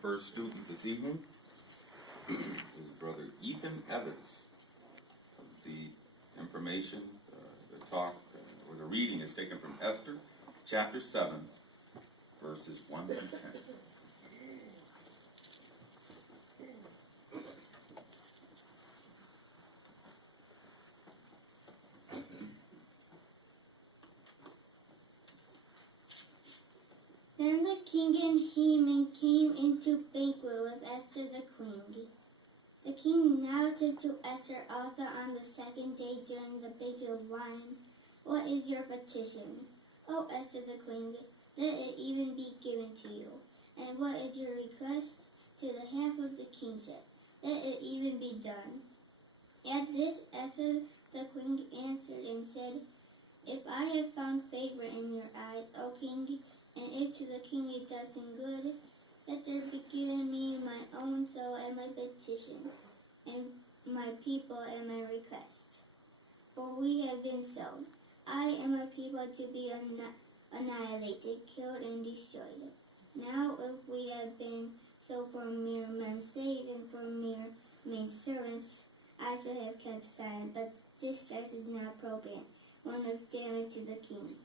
first student this evening is Brother Ethan Evans. The information, the talk, or the reading is taken from Esther, chapter 7, verses 1 through 10. Then the king and Haman came into banquet with Esther the queen. The king now said to Esther also on the second day during the banquet of wine, "What is your petition, O Esther the queen, that it even be given to you? And what is your request? To the half of the kingship, that it even be done." At this Esther the queen answered and said, "If I have found favor in your eyes, O king, and if to the king it does him good, that there be given me my own soul and my petition, and my people and my request. For we have been sold. I am a people to be annihilated, killed, and destroyed. Now if we have been sold for mere men's slaves and for mere maid servants, I should have kept silent, but this stress is not appropriate, one of damage to the king."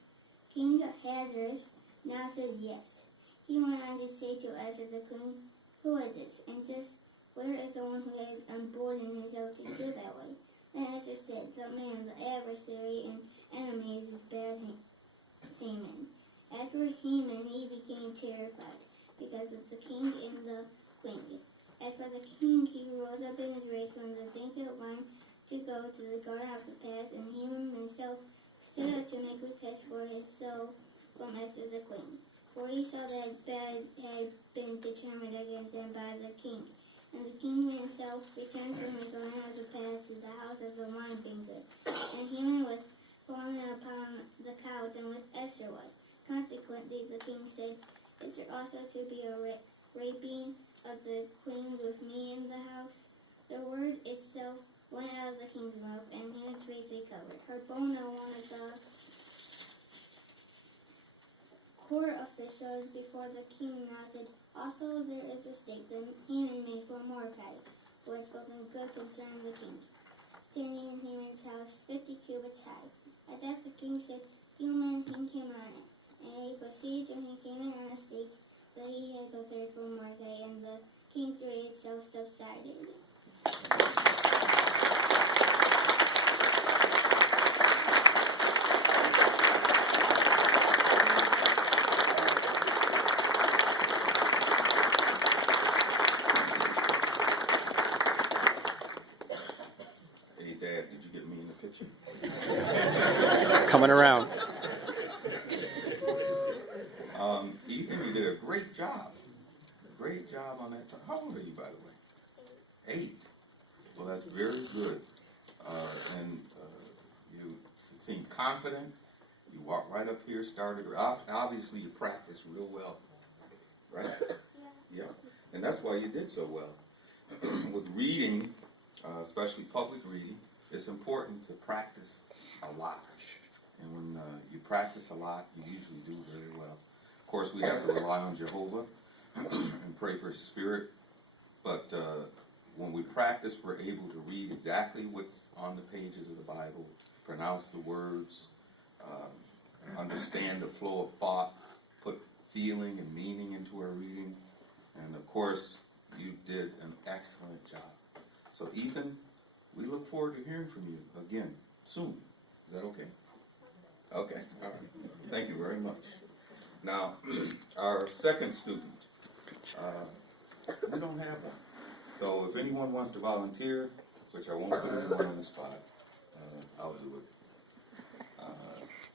King Ahasuerus now said yes. He went on to say to Esther the queen, "Who is this? And just where is the one who has emboldened himself to do that way?" And Esther said, "The man, the adversary and enemy is this bad Haman." After Haman, he became terrified because of the king and the queen. As for the king, he rose up in his rage from the banquet of wine to go to the garden of the palace, and Haman himself stood up to make request for his soul from Esther the queen. For he saw that bad had been determined against him by the king. And the king himself returned from the garden of the palace to the house of the wine banquet. And Haman was fallen upon the couch in which Esther was. Consequently, the king said, "Is there also to be a raping of the queen with me in the house?" The word itself went out of the king's mouth, and Haman's face recovered. Her bone on one of the court officials before the king nodded. Also there is a stake that Haman made for Mordecai, who had spoken good concerning the king, standing in Haman's house 50 cubits high. At that the king said, "Haman, hang him on it." And he proceeded to hang Haman on a stake that he had prepared for Mordecai, and the king's rage itself subsided. Dad, did you get me in the picture? Coming around. Ethan, you did a great job. Great job on that. How old are you, by the way? 8. Well, that's very good. You seem confident. You walked right up here, started. Obviously, you practiced real well. Right? Yeah. And that's why you did so well. With reading, especially public reading, it's important to practice a lot. And when you practice a lot, you usually do very well. Of course, we have to rely on Jehovah and pray for His Spirit. But when we practice, we're able to read exactly what's on the pages of the Bible, pronounce the words, understand the flow of thought, put feeling and meaning into our reading. And of course, you did an excellent job. So Ethan, we look forward to hearing from you again soon. Is that okay? Okay, all right. Thank you very much. Now, our second student, we don't have one. So if anyone wants to volunteer, which I won't put anyone on the spot, I'll do it.